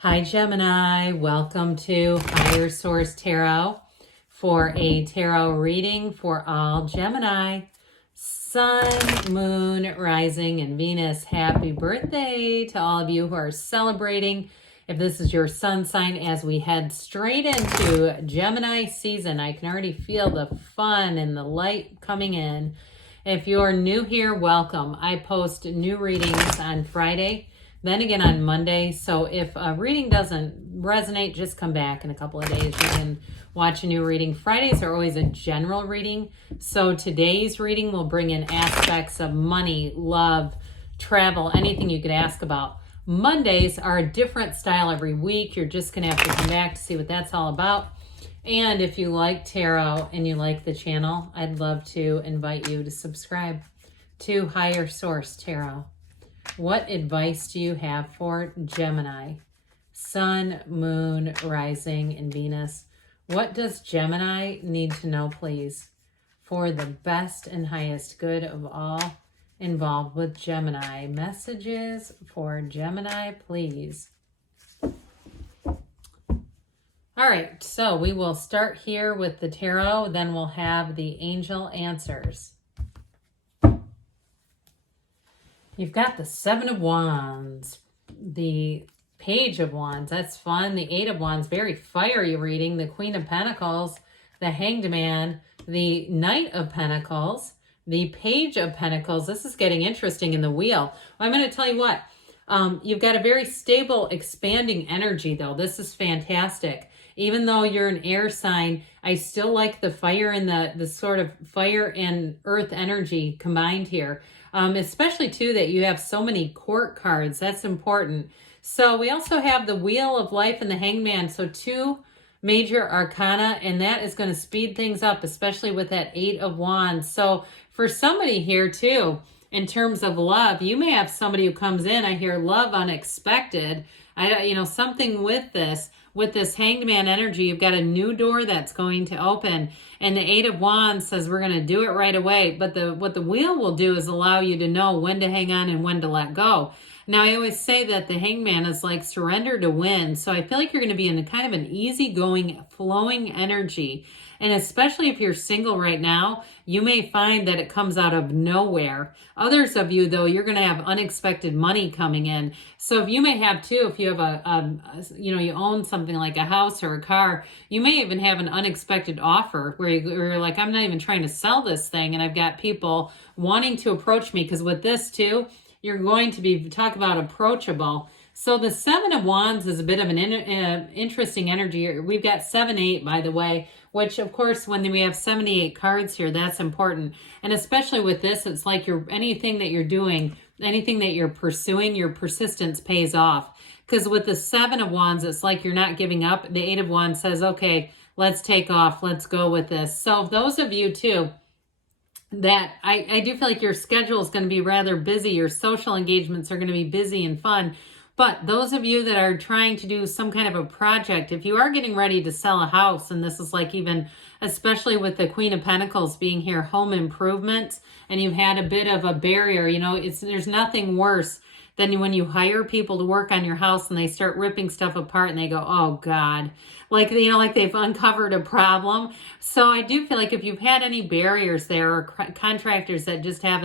Hi Gemini, welcome to Higher Source Tarot for a tarot reading for all Gemini, Sun, Moon, Rising, and Venus. Happy birthday to all of you who are celebrating. If this is your sun sign, as we head straight into Gemini season, I can already feel the fun and the light coming in. If you're new here, welcome. I post new readings on Friday, then again on Monday. So if a reading doesn't resonate, just come back in a couple of days. You can watch a new reading. Fridays are always a general reading. So today's reading will bring in aspects of money, love, travel, anything you could ask about. Mondays are a different style every week. You're just going to have to come back to see what that's all about. And if you like tarot and you like the channel, I'd love to invite you to subscribe to Higher Source Tarot. What advice do you have for Gemini? Sun, Moon, Rising, and Venus. What does Gemini need to know, please, for the best and highest good of all involved with Gemini? Messages for Gemini, please. All right, so we will start here with the tarot, then we'll have the angel answers. You've got the Seven of Wands, the Page of Wands, that's fun, the Eight of Wands, very fiery reading, the Queen of Pentacles, the Hanged Man, the Knight of Pentacles, the Page of Pentacles. This is getting interesting in the wheel. I'm going to tell you what, you've got a very stable, expanding energy, though. This is fantastic. Even though you're an air sign, I still like the fire and the sort of fire and earth energy combined here. Especially, too, that you have so many court cards. That's important. So we also have the Wheel of Life and the Hanged Man. So two major arcana, and that is going to speed things up, especially with that Eight of Wands. So for somebody here, too, in terms of love, you may have somebody who comes in. I hear love unexpected. Something with this Hanged Man energy, you've got a new door that's going to open. And the Eight of Wands says we're going to do it right away. But what the wheel will do is allow you to know when to hang on and when to let go. Now, I always say that the Hanged Man is like surrender to win. So I feel like you're going to be in kind of an easygoing, flowing energy. And especially if you're single right now, you may find that it comes out of nowhere. Others of you, though, you're going to have unexpected money coming in. So if you may have, too, if you have you own something like a house or a car, you may even have an unexpected offer where you're like, I'm not even trying to sell this thing, and I've got people wanting to approach me, because with this, too, you're going to be, talk about approachable. So the Seven of Wands is a bit of an interesting energy. We've got 7-8, by the way, which, of course, when we have 78 cards here, that's important. And especially with this, it's like anything that you're doing, anything that you're pursuing, your persistence pays off. Because with the Seven of Wands, it's like you're not giving up. The Eight of Wands says, okay, let's take off. Let's go with this. So those of you, too, that I do feel like your schedule is going to be rather busy. Your social engagements are going to be busy and fun. But those of you that are trying to do some kind of a project, if you are getting ready to sell a house, and this is like even, especially with the Queen of Pentacles being here, home improvements, and you've had a bit of a barrier, there's nothing worse than when you hire people to work on your house and they start ripping stuff apart and they go, oh God, like they've uncovered a problem. So I do feel like if you've had any barriers there, or contractors that just have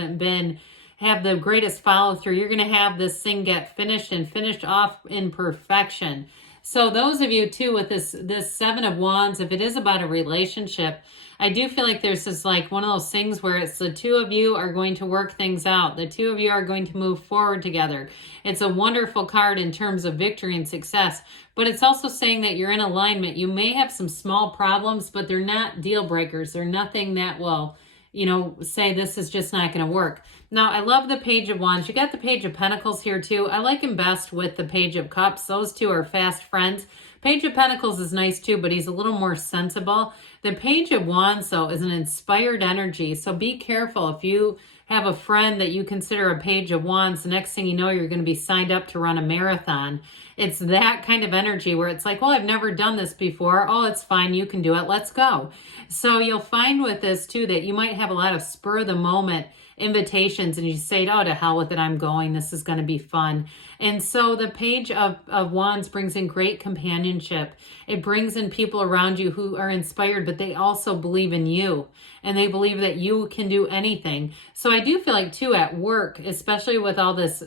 the greatest follow through, you're going to have this thing get finished and finished off in perfection. So those of you, too, with this Seven of Wands, if it is about a relationship, I do feel like there's this like one of those things where it's the two of you are going to work things out. The two of you are going to move forward together. It's a wonderful card in terms of victory and success, but it's also saying that you're in alignment. You may have some small problems, but they're not deal breakers. They're nothing that will, say this is just not going to work. Now, I love the Page of Wands. You got the Page of Pentacles here, too. I like him best with the Page of Cups. Those two are fast friends. Page of Pentacles is nice, too, but he's a little more sensible. The Page of Wands, though, is an inspired energy. So be careful. If you have a friend that you consider a Page of Wands, the next thing you know, you're going to be signed up to run a marathon. It's that kind of energy where it's like, well, I've never done this before. Oh, it's fine. You can do it. Let's go. So you'll find with this, too, that you might have a lot of spur of the moment invitations and you say, oh, to hell with it, I'm going. This is going to be fun. And so the Page of Wands brings in great companionship. It brings in people around you who are inspired, but they also believe in you and they believe that you can do anything. So I do feel like too at work, especially with all this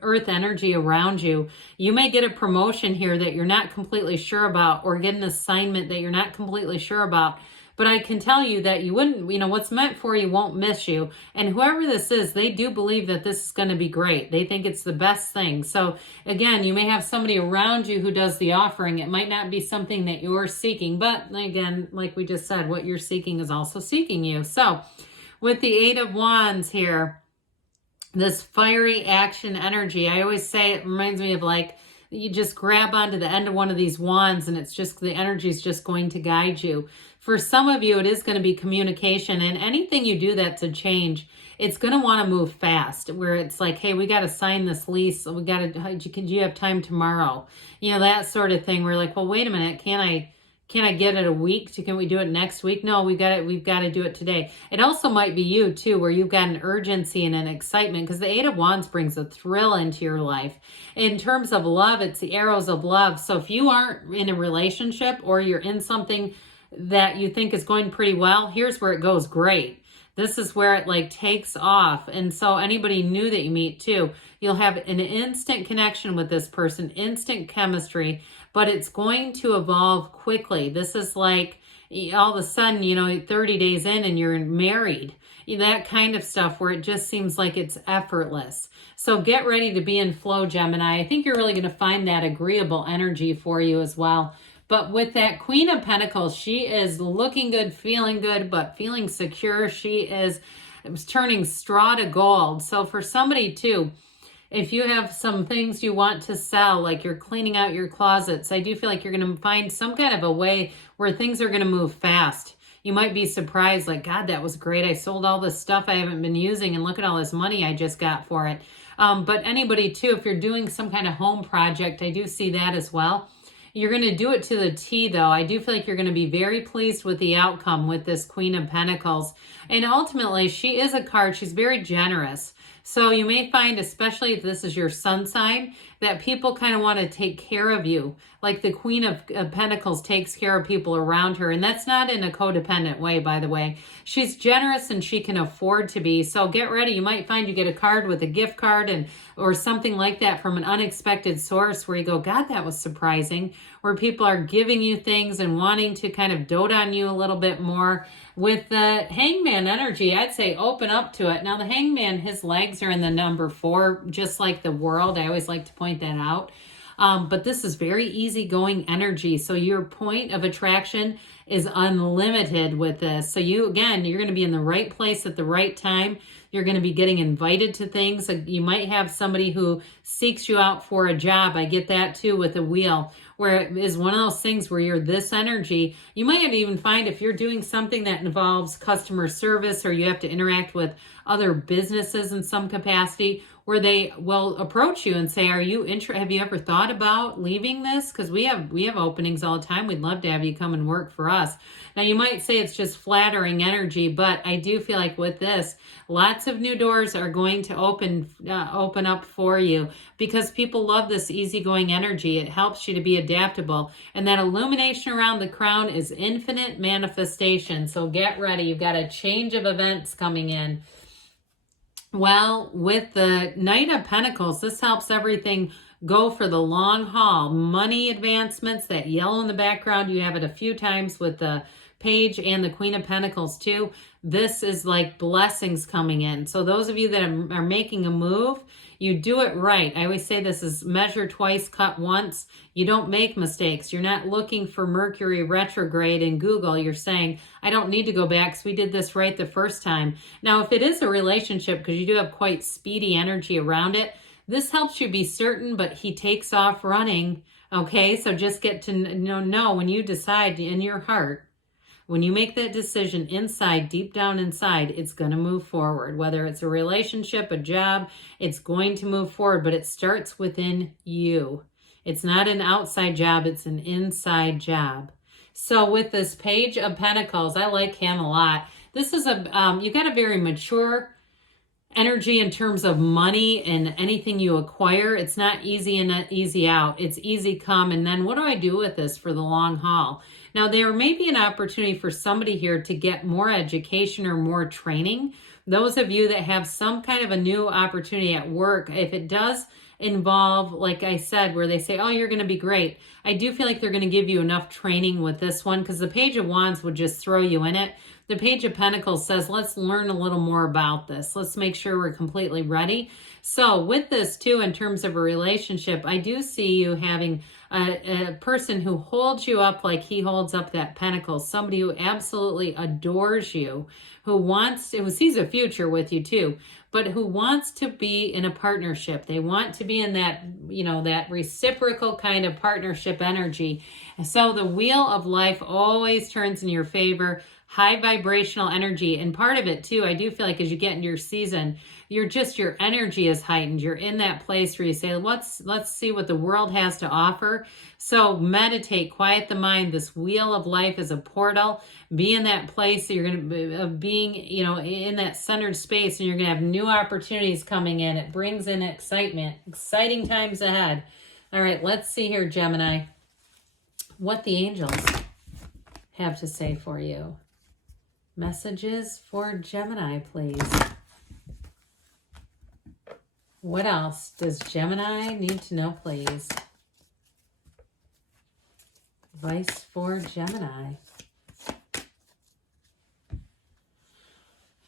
earth energy around you, you may get a promotion here that you're not completely sure about, or get an assignment that you're not completely sure about. But I can tell you that you wouldn't, what's meant for you won't miss you. And whoever this is, they do believe that this is going to be great. They think it's the best thing. So again, you may have somebody around you who does the offering. It might not be something that you're seeking, but again, like we just said, what you're seeking is also seeking you. So with the Eight of Wands here, this fiery action energy, I always say it reminds me of like, you just grab onto the end of one of these wands and it's just, the energy is just going to guide you. For some of you, it is going to be communication, and anything you do that's a change, it's going to want to move fast, where it's like, hey, we got to sign this lease. We got to, do you have time tomorrow? That sort of thing. We're like, well, wait a minute. Can I get it a week? Can we do it next week? No, we've got to do it today. It also might be you too, where you've got an urgency and an excitement, because the Eight of Wands brings a thrill into your life. In terms of love, it's the arrows of love. So if you aren't in a relationship, or you're in something that you think is going pretty well, here's where it goes great. This is where it like takes off. And so anybody new that you meet too, you'll have an instant connection with this person, instant chemistry, but it's going to evolve quickly. This is like all of a sudden, 30 days in and you're married. That kind of stuff where it just seems like it's effortless. So get ready to be in flow, Gemini. I think you're really going to find that agreeable energy for you as well. But with that Queen of Pentacles, she is looking good, feeling good, but feeling secure. She is turning straw to gold. So for somebody too, if you have some things you want to sell, like you're cleaning out your closets, I do feel like you're going to find some kind of a way where things are going to move fast. You might be surprised, like, God, that was great. I sold all this stuff I haven't been using, and look at all this money I just got for it. But anybody too, if you're doing some kind of home project, I do see that as well. You're going to do it to the T, though. I do feel like you're going to be very pleased with the outcome with this Queen of Pentacles. And ultimately, she is a card. She's very generous. So you may find, especially if this is your sun sign, that people kind of want to take care of you. Like the Queen of Pentacles takes care of people around her. And that's not in a codependent way, by the way. She's generous and she can afford to be. So get ready. You might find you get a card with a gift card or something like that from an unexpected source where you go, God, that was surprising. Where people are giving you things and wanting to kind of dote on you a little bit more. With the Hangman energy, I'd say open up to it. Now, the Hangman, his legs are in the number 4, just like the World. I always like to point that out. But this is very easygoing energy. So your point of attraction is unlimited with this. So you're going to be in the right place at the right time. You're going to be getting invited to things. You might have somebody who seeks you out for a job. I get that too with a Wheel, where it is one of those things where you're this energy. You might even find if you're doing something that involves customer service, or you have to interact with other businesses in some capacity, where they will approach you and say, have you ever thought about leaving this? Because we have openings all the time. We'd love to have you come and work for us. Now, you might say it's just flattering energy, but I do feel like with this, lots of new doors are going to open up for you, because people love this easygoing energy. It helps you to be adaptable. And that illumination around the crown is infinite manifestation. So get ready. You've got a change of events coming in. Well, with the Knight of Pentacles, this helps everything go for the long haul. Money advancements, that yellow in the background, you have it a few times with the Page and the Queen of Pentacles too. This is like blessings coming in. So those of you that are making a move, you do it right. I always say this is measure twice, cut once. You don't make mistakes. You're not looking for Mercury retrograde in Google. You're saying, I don't need to go back because we did this right the first time. Now, if it is a relationship, because you do have quite speedy energy around it, this helps you be certain, but he takes off running. Okay, so just get to know when you decide in your heart, when you make that decision inside, deep down inside, it's going to move forward. Whether it's a relationship, a job, it's going to move forward, but it starts within you. It's not an outside job, it's an inside job. So with this Page of Pentacles, I like him a lot. This is you got a very mature energy in terms of money and anything you acquire. It's not easy in and easy out. It's easy come, and then what do I do with this for the long haul? Now, there may be an opportunity for somebody here to get more education or more training. Those of you that have some kind of a new opportunity at work, if it does involve, like I said, where they say, oh, you're going to be great, I do feel like they're going to give you enough training with this one, because the Page of Wands would just throw you in it. The Page of Pentacles says, let's learn a little more about this. Let's make sure we're completely ready. So with this too, in terms of a relationship, I do see you having a person who holds you up like he holds up that pentacle, somebody who absolutely adores you, who sees a future with you too, but who wants to be in a partnership. They want to be in that, that reciprocal kind of partnership energy. And so the wheel of life always turns in your favor. High vibrational energy. And part of it too, I do feel like as you get into your season, your energy is heightened. You're in that place where you say, let's see what the world has to offer. So meditate, quiet the mind. This wheel of life is a portal. Be in that place. So you're going to be being, in that centered space, and you're going to have new opportunities coming in. It brings in excitement, exciting times ahead. All right, let's see here, Gemini, what the angels have to say for you. Messages for Gemini, please. What else does Gemini need to know, please? Advice for Gemini.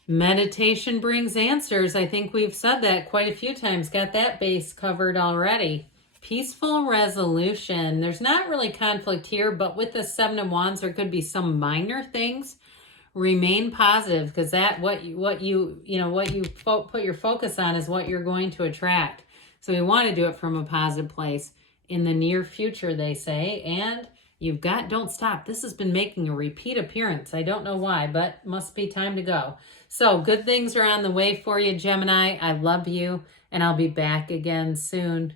Meditation brings answers. I think we've said that quite a few times. Got that base covered already. Peaceful resolution. There's not really conflict here, but with the Seven of Wands, there could be some minor things. Remain positive, because that what you put your focus on is what you're going to attract. So we want to do it from a positive place in the near future, they say. And don't stop. This has been making a repeat appearance. I don't know why, but must be time to go. So good things are on the way for you, Gemini. I love you, and I'll be back again soon.